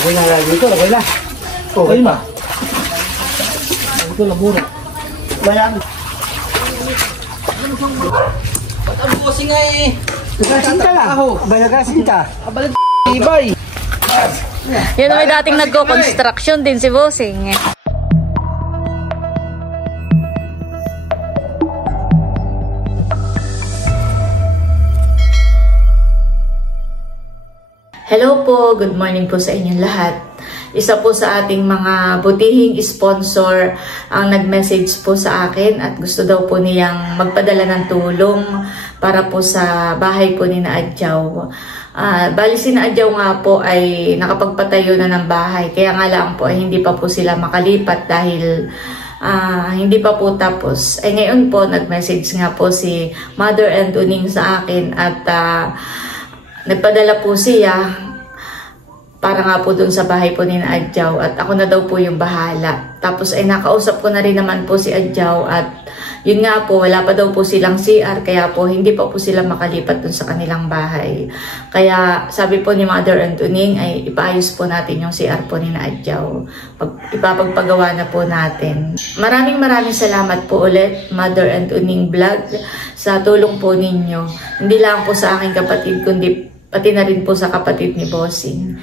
Okay na lagi ito. Okay na. Okay ba? Ito lang muna. Bayan. Patabusin nga eh. Nagasinta lang. Nagasinta. Abalik ibay. Yan may dating nagko-construction din si Bossing. Hello po, good morning po sa inyong lahat. Isa po sa ating mga butihing sponsor ang nag-message po sa akin at gusto daw po niyang magpadala ng tulong para po sa bahay po ni na Adjaw. Bali si na Adjaw nga po ay nakapagpatayo na ng bahay, kaya nga lang po ay hindi pa po sila makalipat dahil hindi pa po tapos. Ay ngayon po nag-message nga po si Mother and Uning sa akin at nagpadala po siya para nga po dun sa bahay po ni Adjaw at ako na daw po yung bahala. Tapos ay nakausap ko na rin naman po si Adjaw at yun nga po, wala pa daw po silang CR kaya po hindi pa po sila makalipat dun sa kanilang bahay. Kaya sabi po ni Mother and Uning ay ipaayos po natin yung CR po ni Adjaw. Ipapagpagawa na po natin. Maraming salamat po ulit Mother and Uning Vlog sa tulong po ninyo. Hindi lang po sa aking kapatid kundi pati na rin po sa kapatid ni Bossing.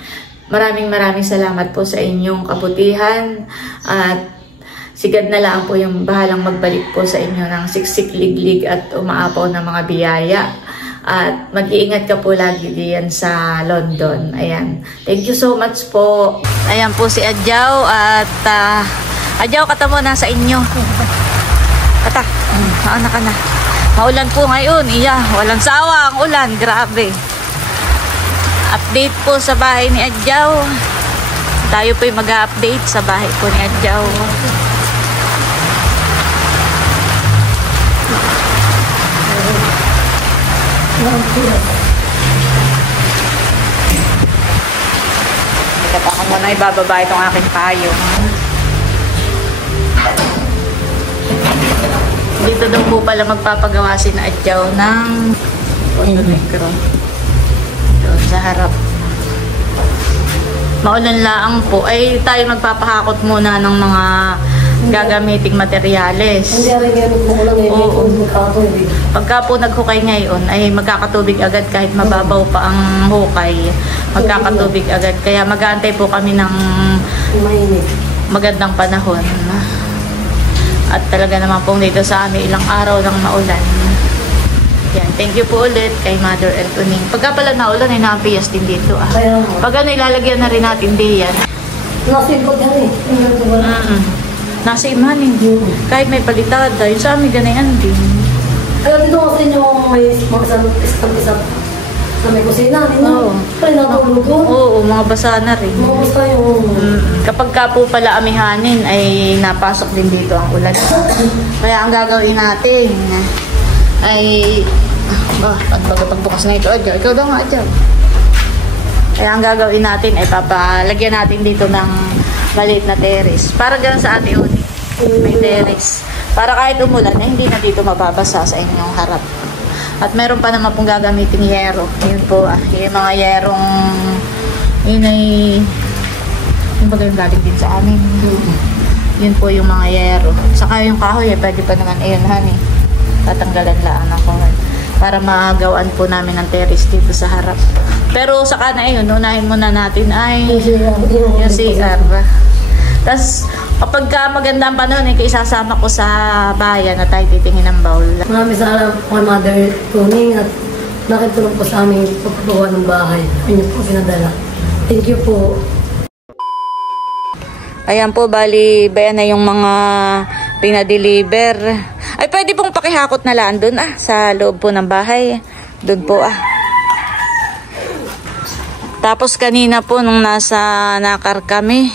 Maraming salamat po sa inyong kabutihan at sigad na lang po yung bahalang magbalik po sa inyo ng siksik liglig at umaapaw ng mga biyaya. At mag-iingat ka po lagi diyan sa London. Ayan. Thank you so much po. Ayan po si Adjaw at Adjaw, kata mo na sa inyo. Kata, anak ka na. Maulan po ngayon. Walang sawa ang ulan. Grabe. Update po sa bahay ni Adjaw. Tayo po yung mag-update sa bahay po ni Adjaw. Teka pa ako muna ibababa itong aking payong. Dito daw po pala magpapagawa si na Adjaw ng micro. Doon sa harap. Maulan laang po ay tayo magpapahakot muna ng mga gagamiting materyales. Hindi rin ganun po lang eh. Pagka po naghukay ngayon ay magkakatubig agad kahit mababaw pa ang hukay. Magkakatubig agad. Kaya mag-aantay po kami ng magandang panahon. At talaga naman po dito sa amin ilang araw ng maulan. Yan, thank you po ulit kay Mother and Uning. Pagka pala naulan ay nakapiyas din dito. Pagka ilalagyan na rin natin diyan. Nasimpot yan eh. Nasa imanin. Kahit may palitada, yung sa amin ganayan din. Kaya dito kasi yung may mga isang sa may kusina. Oo. Kaya natulog doon. Oo, mga basa na rin. Mga basa yung... Kapag ka po pala amihanin ay napasok din dito ang ulan. Kaya ang gagawin natin ay... pagbukas na ito, Adjaw. Ikaw daw nga, Adjaw. Kaya ang gagawin natin ay papalagyan natin dito ng maliit na terrace. Para gano'n sa ate Uni. May terrace. Para kahit umulan, hindi na dito mababasa sa inyong harap. At meron pa naman pong gagamitin yero. Yun po, yung mga yerong yun ay yung bagay yung galing din sa amin. Yun po yung mga yero. Saka yung kahoy, pwede pa naman ayun, honey. Tatanggalan lang ako. Para magawaan po namin ng terrace dito sa harap. Pero saka na ayun, unahin muna natin ay yung CR. Tapos, kapag maganda ang panahon, isasama ko sa bayan na tayo titingin ng bowl. Maraming salamat po kay Mother Tuning at nakitulong po sa aming pagpagawa ng bahay. Yun po pinadala. Thank you po. Ayan po, bali, bayan na yung mga pinadeliver. Ay, pwede pong pakihakot na lang doon sa loob po ng bahay. Doon po Tapos kanina po nung nasa Nakar kami,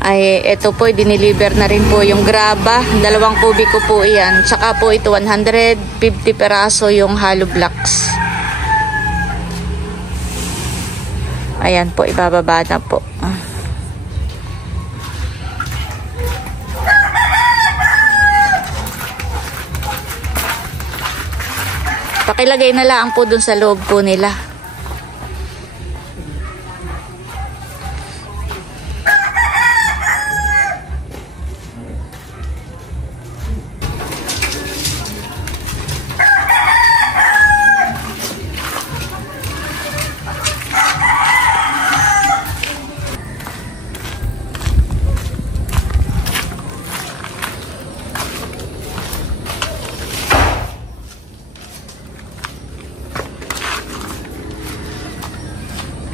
ay ito po, diniliver na rin po yung graba. 2 kubiko po iyan. Tsaka po ito 150 peraso yung hollow blocks. Ayan po, ibababa na po. Pakilagay na lang po dun sa loob po nila.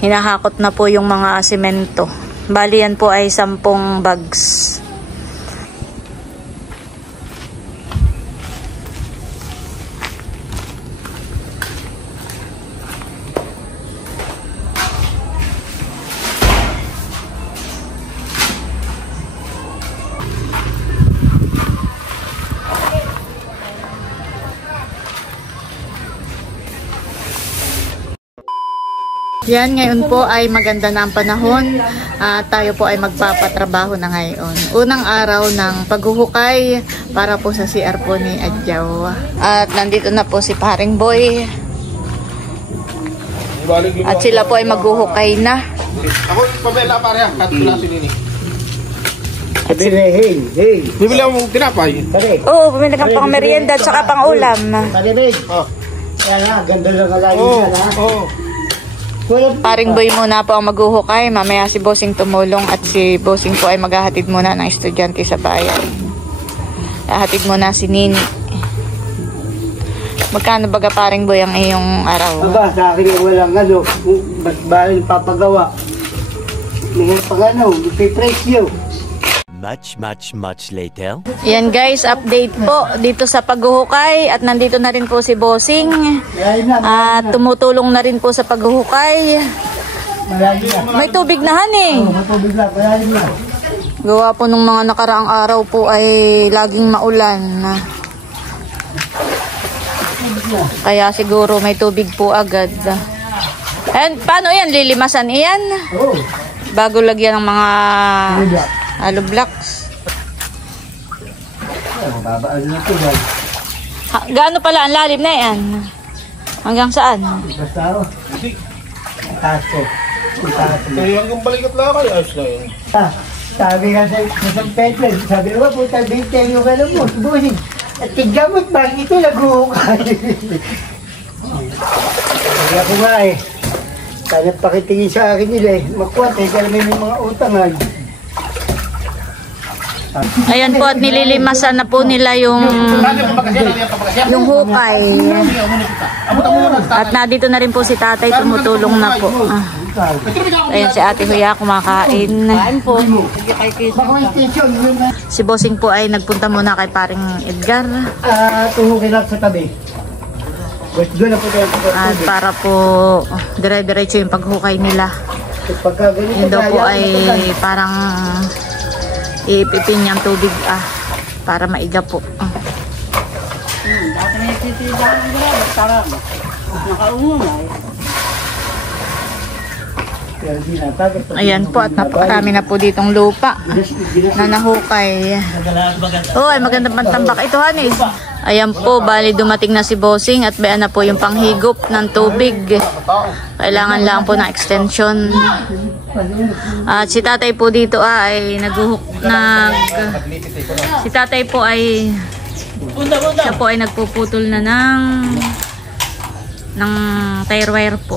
hinahakot na po yung mga semento. Bali yan po ay 10 bags. Yan, ngayon po ay maganda na ang panahon at tayo po ay magpapatrabaho na ngayon. Unang araw ng paghuhukay para po sa CR po ni Adjaw. At nandito na po si Paring Boy. At sila po ay maghuhukay na. Ako pabela pare ha, kat na sinini. Hey. Bibili ako mong tinapay. Pare. Oo, bumili kang pang merienda at saka pang ulam. Pare, Oh. Yan ha, ganda lang alayin Oo. yan ha. Oo. Paring Boy muna po ang maghuhukay. Mamaya si Bossing tumulong at si Bossing po ay maghahatid muna ng estudyante sa bayan. Hahatid muna si Nini. Magkano baga Paring Boy ang iyong araw? Aba, sa akin yung walang ano, ba't ba yung papagawa? May pag ano, ipipresyo. Much later. Yan guys, update po dito sa paghuhukay at nandito na rin po si Bossing at tumutulong na rin po sa paghuhukay. Malalim na. May tubig na han eh. Matubig na, malalim na. Gawa po nung mga nakaraang araw po ay laging maulan. Kaya siguro may tubig po agad. And paano yan? Lilimasan iyan? Oo. Bago lagyan ng mga hollow blocks. Babaan na ito yan. Gaano pala ang lalim na yan? Hanggang saan? Basta ako. Taas ko. Taas ko. Kaya hanggang balikat lang kayo, ayos na yun. Sabi nga sa San Pedro, sabi ko, puta, bintay yung alam mo, buhay. At tiggamot ba, ito nag-uukay. Sabi ako nga eh. Sana pakitingin sa akin nila eh. Makuha, kaya may mga utangan. Ayan po at nililimasan na po nila yung hukay. At nandito na rin po si tatay, tumutulong na po. Ayan si ate Huya kumakain. Si Bossing po ay nagpunta muna kay paring Edgar. Tumukin lang sa tabi. Doon na po tayo. At para po dire-diretso yung paghukay nila. Yun daw po ay parang iipipin niyang tubig para maiga po. Ayan po at napakarami na po ditong lupa na nahukay. Oh, ay magandang pantambak ito hanis. Ayan po, bali dumating na si Bossing at bayan na po yung panghigop ng tubig. Kailangan lang po ng extension. At si tatay po dito ay si tatay po ay siya po ay nagpuputol na ng tire wire po.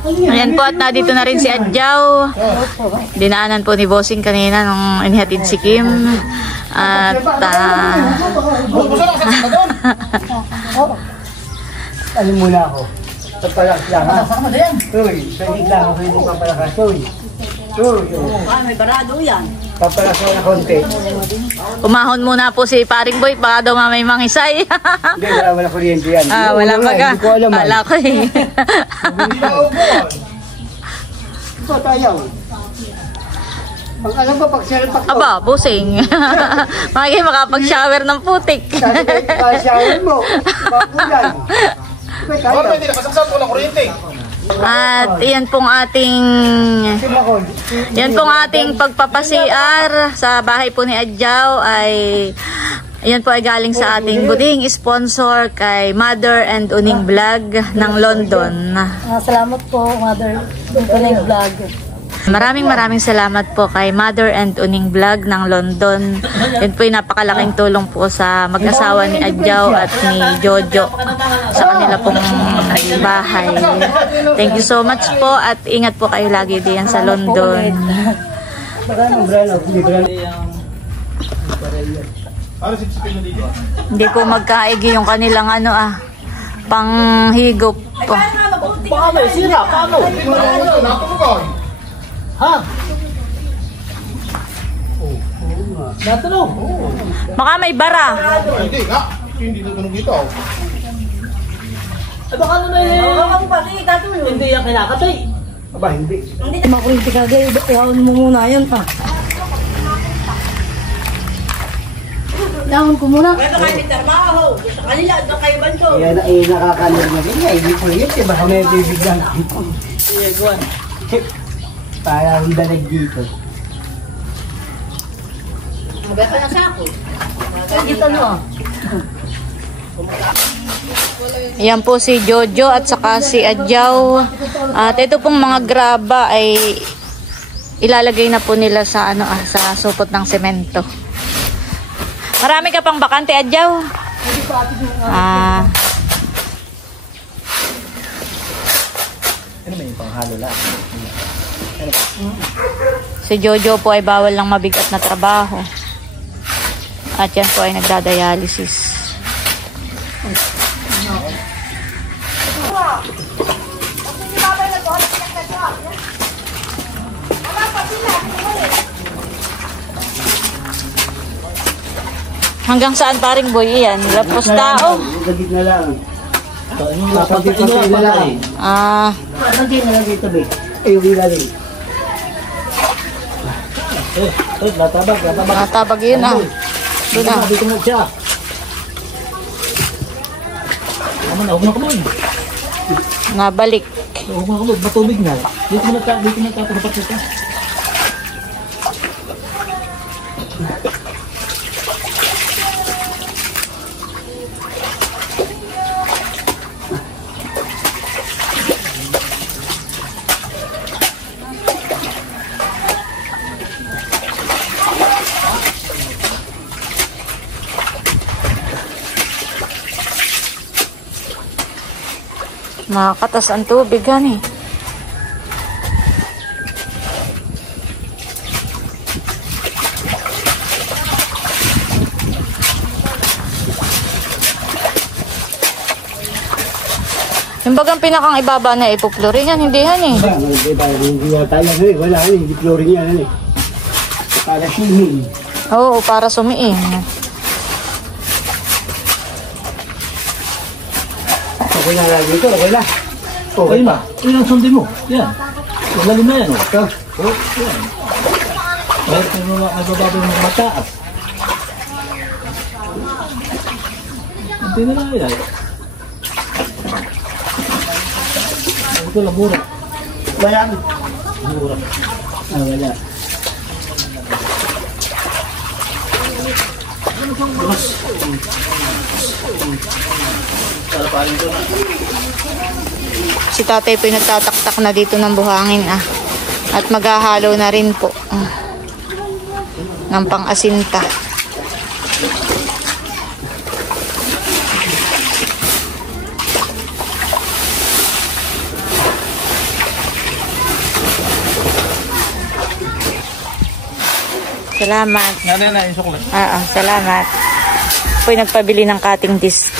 Ayan po at nandito na rin si Adjaw. Dinaanan po ni Bossing kanina nung inihatid si Kim. At Alam muna ako. Pagpalakas lang ha. Uy, pwede lang ako hindi papalakas. Uy. May barado yan. Papalakas ako na konti. umahon muna po si Paring Boy. Baka daw mamay mangisay. Hindi, wala kuryente yan. Wala baga. Hindi ko alam. Kala ko eh. Ito tayo. Pag alam ba, pag siya pag Aba, Bossing. Makapag-shower ng putik. sabi kayo, shower mo. Bakulan. Wala hindi nakasaksak, walang kuryente. At iyan pong ating pagpapasiar sa bahay po ni Adjaw ay yan po ay galing sa ating buding sponsor kay Mother and Uning Vlog ng London. Salamat po, Mother. Ito na yung vlog. Maraming salamat po kay Mother and Uning Vlog ng London. Yun po yung napakalaking tulong po sa mag-asawa ni Adjaw at ni Jojo sa kanila pong bahay. Thank you so much po at ingat po kayo lagi diyan sa London. Hindi po magkaigi yung kanilang Panghigop. Baka may sira, paano? Napakagay. Ha? Natunog. Baka may bara. Hindi nga. Hindi natunog dito. Eh baka naman hindi yan kinakatay. Aba, hindi. Makulinti ka gaya, ihawin mo muna yan pa. Ihawin ko muna. Kaya nakakalir na rin. Hindi po yun. Baka may bibigyan. Para ang dalag dito. Kita mo. Yan po si Jojo at saka si Adjaw. At ito pong mga graba ay ilalagay na po nila sa sa supot ng semento. Marami ka pang bakante, Adjaw? Ano may panghalo lang? Si Jojo po ay bawal ng mabigat na trabaho. At yan po ay nagdadialysis. Hanggang saan paring boy yan? Lapos tao. Gagit na lang. Papagay na lang. Pagkakit na lang dito, be. Yung ilalim. Latabag. Natabag yun Doon na. Dito na siya. Huwag na kumoy. Nabalik. Huwag na kumoy. Matubig na. Dito na katapat siya. Nakakatas ang tubig, gani. Yung bagang pinakang ibaba na ipuplurin yan, hindi yan eh. Hindi yata yan eh. Wala yan eh. Hindi chlorine yan eh. Para swimming. Oo, para sumiin. Okay na lang dito. Okay na. Okay na. Yan ang sundin mo. Yan. Magaling na yan. Ito. Yan. Kahit nagbababa yung mga mataas. Hindi na lang yan. Ito lang mura. Wala. Mura. Wala. Si tatay po yung nagtataktak na dito ng buhangin At maghahalo na rin po ng pang-asinta. Salamat. Na, yung suklat. Salamat. Po'y nagpabili ng cutting disc.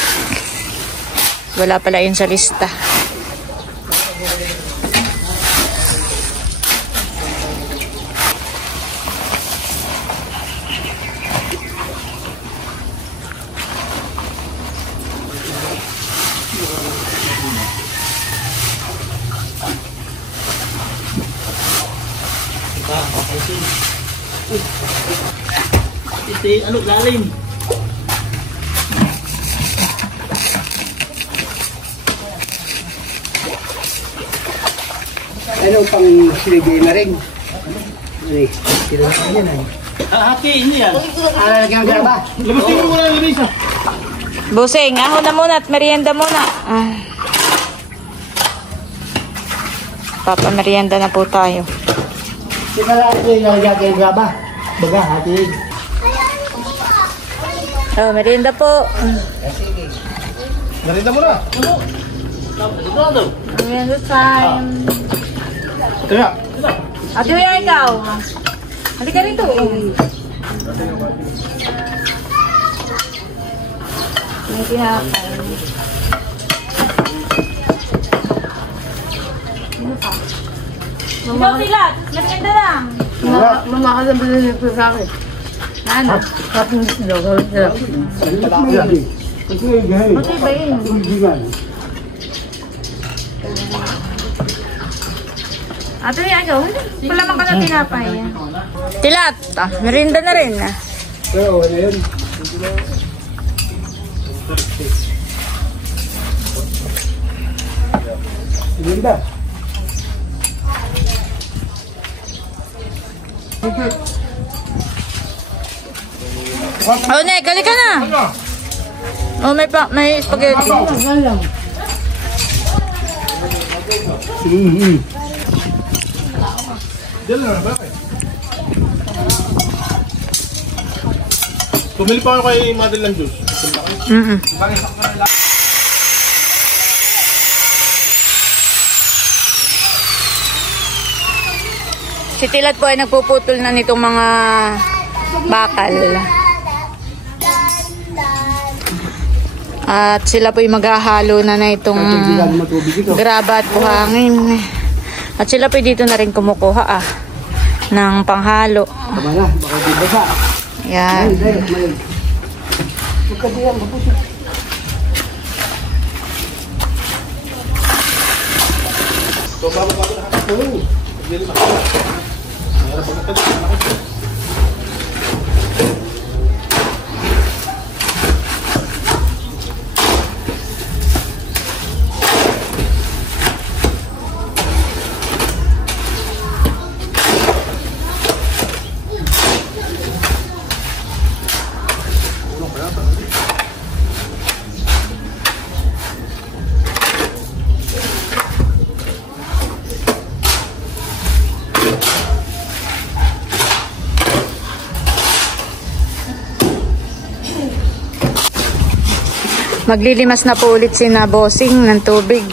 Wala pala yun sa lista. Ano, lalim. Ano pang silibay na rin? Ay, sila na yan ay. Hatiin niya. Lagyan ka na ba? Labasin mo muna ng lamisa. Busing, ahon na muna at merienda muna. Papamerienda na po tayo. Di ba lang ito yung lagyan ka ba? Baga, hatiin. Merienda po. Narita mo na. Merienda time. Kaya. Ate Uya, ikaw. Halika rito. May tinapay. Ikaw sila, merienda lang. Mamakasabili ko sa akin. Ano? Kapag sila, gawin sila. Buti ba yun? Ato niya ako. Wala man ka na tinapay. Tilat, merienda na rin. Pero wala yun. Linda. Oh, Nek, halika na. Oh, may spaghetti. Diyan na ba? Tumili pa ako kay Mother ng juice. Si Tilat po ay nagpuputol na nitong mga bakal. At sila po ay maghahalo na itong graba at buhangin. At sila po dito na rin kumukuha ng panghalo. Tama na, baka di basa. Yan. Maglilimas na po ulit si na bossing ng tubig.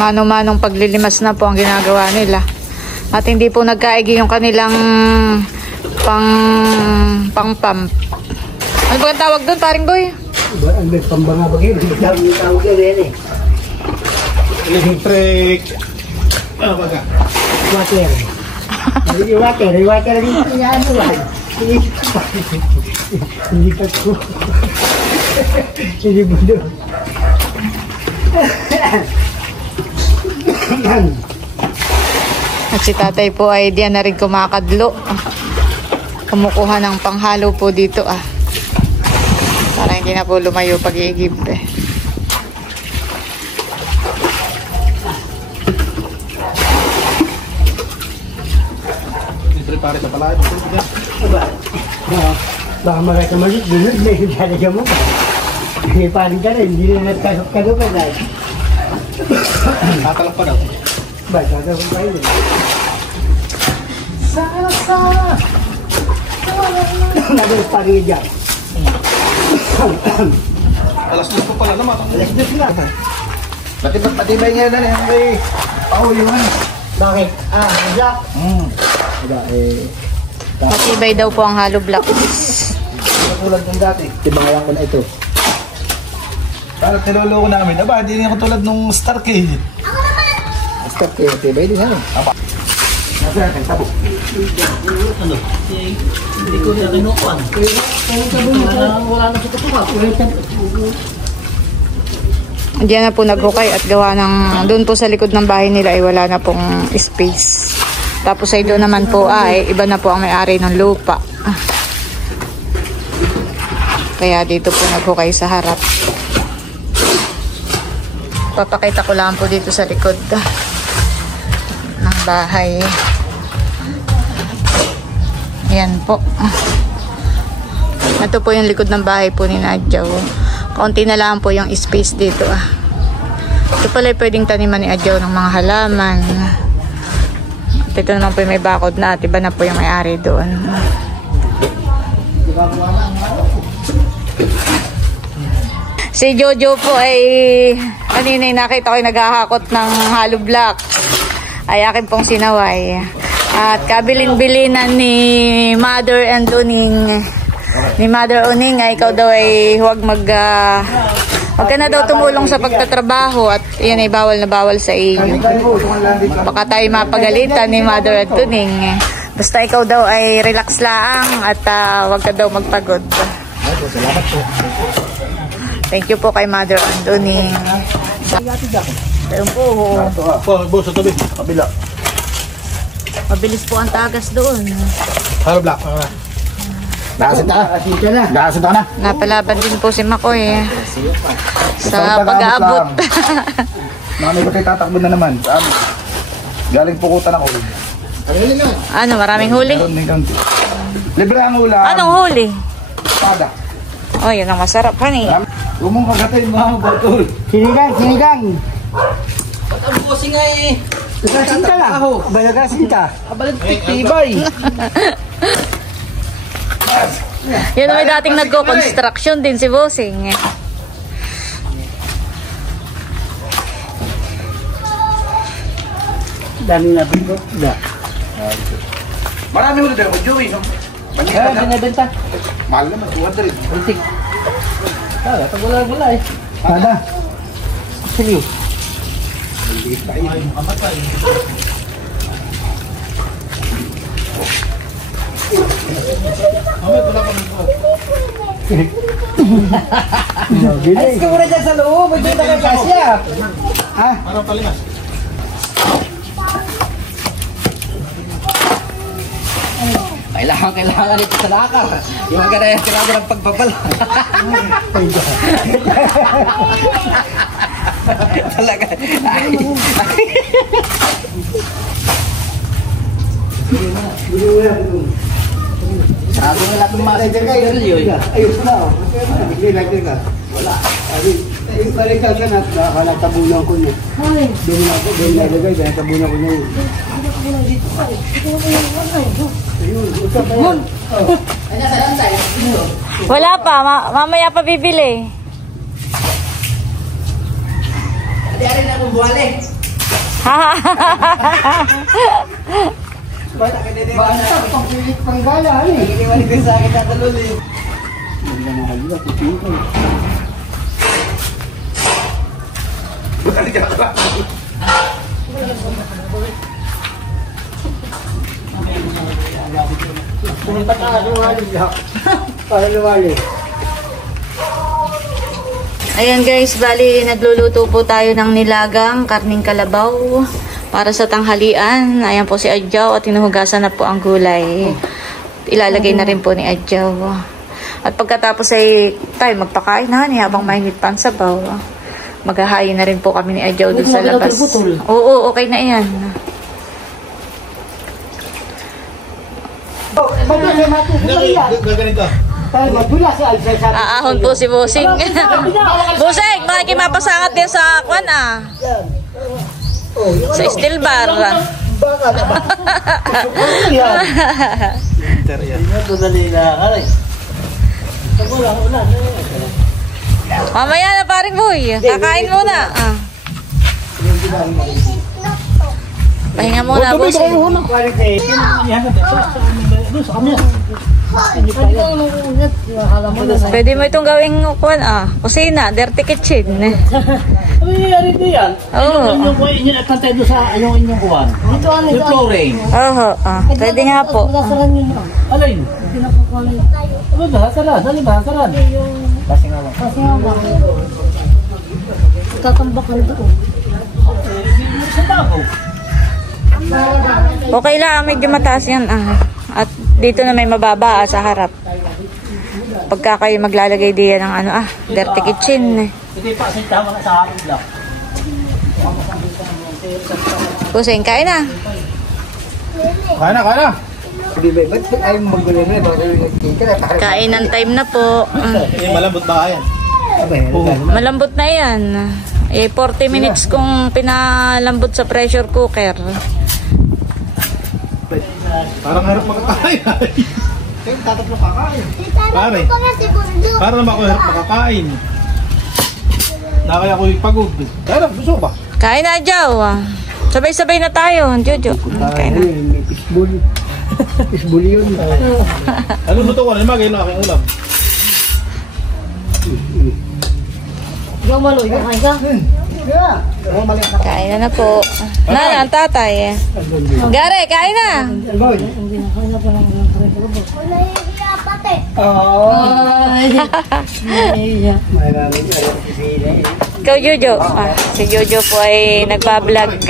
Mano-manong paglilimas na po ang ginagawa nila. At hindi po nagkaigi yung kanilang pang-pump. Ano ba ang tawag doon, paring boy? Ang may pambanga ba yun? Tawag yun eh. Electric. Ano ba ka? Water. Water rin. Yan mo yan. Hindi ka ko. Hindi mo doon. At si tatay po ay diyan na rin kumakadlo. Kumukuha ng panghalo po dito para hindi na po lumayo pag-iigib Prepare sa pala. Baka magkakamalit. Dunod na yung talaga mo. Hindi paring ka rin. Hindi na nagkasok-kasok ka guys. Tatalak pa daw. Ba, tatawag pa yun. Nagalas pa rin dyan. Alas 2 pa pala naman. Alas 2 na. Patibay niya na rin. May pahuyuhan. Bakit? Black. Diba, matibay daw po ang hollow block. Katulad ng dati. Tibangayan ko na ito. Parang niloloko namin. Aba, hindi nga katulad nung Star Cage. Stop kayo, tibay din ano? Nasa natin, tabo. Hindi ko na kinukuhan. Wala na sa katuka. Diyan na po naghukay at gawa ng doon po sa likod ng bahay nila ay wala na pong space. Tapos ay doon naman po iba na po ang may-ari ng lupa. Kaya dito po naghukay sa harap. Papakita ko lang po dito sa likod ng bahay. Yan po. Ito po yung likod ng bahay po ni Adjaw. Kaunti na lang po yung space dito Ito pala pwedeng taniman ni Adjaw ng mga halaman. At ito naman po yung may bakod na at iba na po yung may-ari doon. Si Jojo po ay kanina nakita ko yung naghahakot ng hollow block. Ay akin pong sinaway. At kabilin-bilinan ni Mother and Uning. Ni Mother Uning ay ikaw daw ay huwag ka na daw tumulong sa pagtatrabaho at yan ay bawal na bawal sa iyo. Baka tayo mapagalitan ni Mother and Uning. Basta ikaw daw ay relax lang at huwag ka daw magpagod. Salamat po. Thank you po kay Mother and Uning. Ayun po. Boss, sa tabi. Kabila. Mabilis po ang tagas doon. Hello, Black. Nakasinta ka? Nakasinta ka na? Napalaban din po si Makoy sa pag-aabot. Mami ko tayo tatakbo na naman. Saan? Galing pukutan ako. Ano, maraming huli? Meron din kanti. Libre ang ulam. Anong huli? Pada. Oh, yun ang masarap pa ni. Huwag mong kagatay mga batol. Sinigang. Ang busing ay... Nagasinta lang. Nagasinta. Kabalit tibay. Yun may dating nagko-construction din si Bossing. Dami na bigot. Marami ulit dahil mag-joey. Binibenta. Mahal naman, 200. Ultik. Ito wala eh. Pada. Sige. Alis ka muna dyan sa loob. May kita kay Kasya. Ah, Parang palimas. Kailangan ito sa lakar. Yung ganyan sinabi ng pagbabala. Talaga. Sabi nga lang mga sigarilyo. ayos na. Hindi lagi ka. Wala. Yung balik siya na tabunan ko niya. Doon nalagay, dahil tabunan ko niya yun. Wala pa, mamaya pa bibili. Hindi na akong buwali. Basta, pagpilit pang gala, Hindi man ko sa akin tataluli. Pumunta ka, luwali lang. Para luwali. Ayan guys, bali nagluluto po tayo ng nilagang karning kalabaw para sa tanghalian. Ayan po si Adjaw at hinuhugasan na po ang gulay. Ilalagay na rin po ni Adjaw. At pagkatapos ay tayo magpakain na habang mainit pa ang sabaw. Maghahayin na rin po kami ni Adjaw doon sa labas. Oo, okay na yan. Gaganito. Magdula si Alsa sa Aahon po si Bossing. Bossing, makikimapasangat din sa kwan sa steel bar. baka na ba? Yan. Ito dali na. Aray. Wala. Mamaya na paring boy. Kakain muna. Pahinga muna, Bossing. Pwede mo itong gawing kusina, dirty kitchen. Ay, ari din yan. Oo. Yung inyo nakantay doon sa yung inyong kuwan. Yung flooring. Oo, pwede nga po. Alin? Ano ba? Hasaran? Ano ba? Hasaran? Kasi nga ba? Tatambakan doon. Sa tabo. Okay lang, medyo mataas yan. At dito na may mababa sa harap. Pagka kayo maglalagay diyan ng dirty kitchen. Hindi pa, tama na sa harap lang. Bossing, kain na. Kaya na. Hindi ba? Ba't ayaw mo magulo na? Kain ng time na po. Malambot ba yan? Malambot na yan. 40 minutes kung pinalambot sa pressure cooker. Parang harap makakain. Tatatlo kakain. Pare. Para naman ako harap makakain. Nakaya ko yung pagod. Kaya gusto ba? Kain na, Jow. Sabay-sabay na tayo, Jojo. Kaya na yun, may fishball. Fishball yun. Ano luto ko? Ano magay na aking ulam? Ikaw malo, ikaw kain ka? Yeah. Kain na po. Na, ang tatay. Gare, kain na. Boy. Hindi na, kain na po lang. Iya. Maraming ayaw sisila eh. Ikaw, Jojo. Si Jojo po ay nagpa-vlog.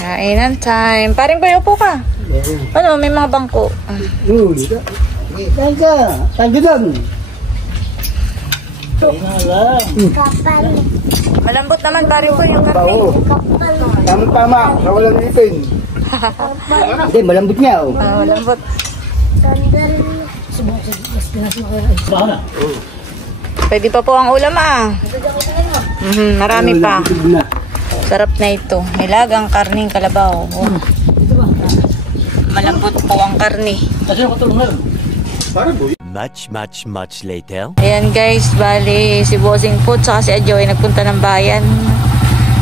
Kainan time. Paring ba upo ka? Ano, may mga bangko. Uy, saan ka? Saan ka doon? Malambot naman, paring ko yung karne. Oo. Tama-tama, nawalang ipin. Hindi, malambot niya oh. Malambot. Baka na. Pwede pa po ang ulam marami pa. Sarap na ito. Nilagang karning kalabaw. Malambot po ang karni. Kasi ako tulong meron. Parang boy. Much later. Ayan guys, bali si Bossing po at si Adjo ay nagpunta ng bayan.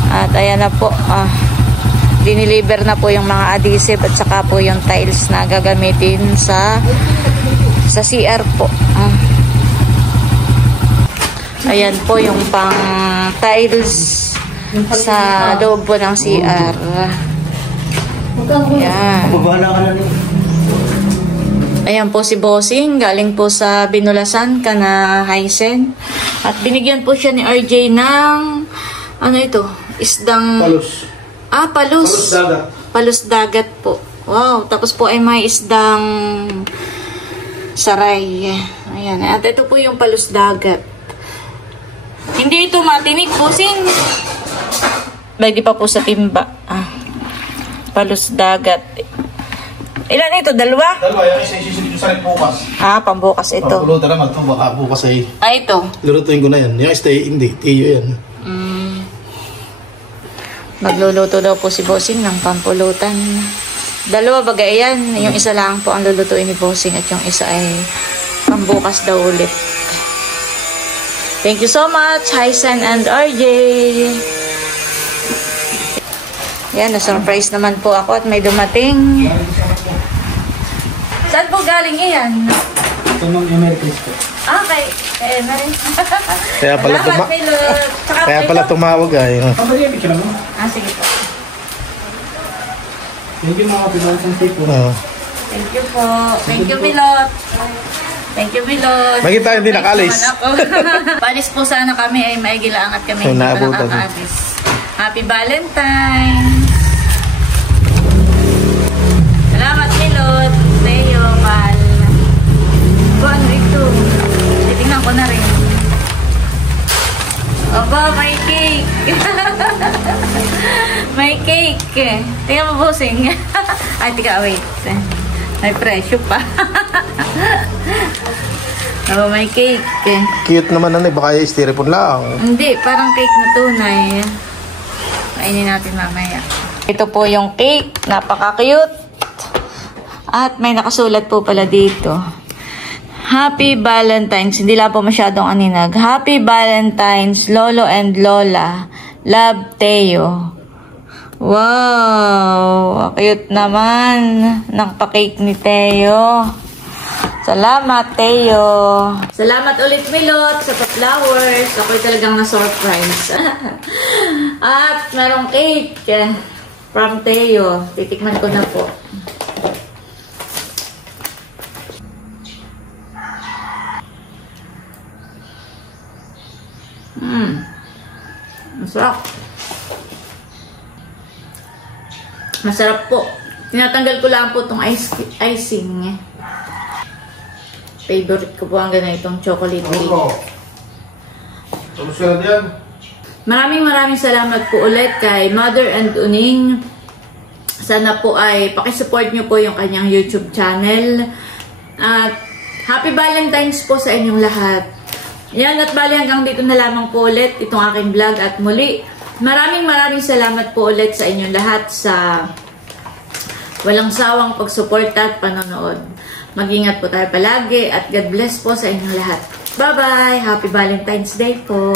At ayan na po, diniliver na po yung mga adhesive at saka po yung tiles na gagamitin sa CR po. Ayan po yung pang tiles sa loob po ng CR. Ayan. Babahala ka na niyo. Ayan po si Bossing, galing po sa Binulasan, kana Hysen. At binigyan po siya ni RJ ng, ano ito, isdang... Palos. Palus. Palos dagat. Palus dagat po. Wow, tapos po ay may isdang saray. Ayan, at ito po yung palus dagat. Hindi ito matinik, Bossing. Lagi pa po sa timba. Palus dagat. Ilan ito? Dalawa? Dalawa, yung isa isisilip sa rin bukas. Pambukas ito. Pagpulutan naman ito, baka bukas ay Ito. lulutuin ko na yan. Yung stay, hindi. Iyo yan. Magluluto daw po si Bossing ng pampulutan. Dalawa bagay yan. Yung isa lang po ang lulutuin ni Bossing at yung isa ay pambukas daw ulit. Thank you so much, Hysen and RJ. Yan, na-surprise naman po ako at may dumating. Saan po galing yan? Ito nung Americans ko. Okay. Na rin. Kaya pala, Salamat, Milot. Tsaka kaya kayo. pala tumawag ay. Pabali yung picture mo. Sige po. Thank you mga pinagsan tape po. Thank you po. Thank you, Milot. Thank you, Milot. Makita hindi nakalis. Palis po sana kami ay maigilaan at kami Ay, hindi pa naabutan. nakakaalis. Happy Valentine! Salamat, Milot. Teo, Pal. Ano ito? Titingnan ko na rin. Aba, may cake. May cake. Tingnan mo, Bossing. Ay, tika, wait. May presyo pa. Aba, may cake. Cute naman na baka yung styrofoam lang. Hindi, parang cake na tunay. Kainin natin mamaya. Ito po yung cake. Napaka-cute. At may nakasulat po pala dito. Happy Valentine's. Hindi lang po masyadong aninag. Happy Valentine's, Lolo and Lola. Love, Teo. Wow! Cute naman. Nakapa-cake ni Teo. Salamat, Teo. Salamat ulit, Milot, sa pa-flowers. Ako'y talagang na-surprise. At merong cake from Teo. Titikman ko na po. Masarap. Masarap po. Tinatanggal ko lang po itong icing. Favorite ko po ang ganitong chocolate cake. Tapos ka na diyan. Maraming salamat po ulit kay Mother and Uning. Sana po ay pakisupport nyo po yung kanyang YouTube channel. At Happy Valentine's po sa inyong lahat. Yan, at bali hanggang dito na lamang po ulit itong aking vlog. At muli, maraming salamat po ulit sa inyong lahat sa walang sawang pagsuporta at panonood. Mag-ingat po tayo palagi at God bless po sa inyong lahat. Bye-bye! Happy Valentine's Day po!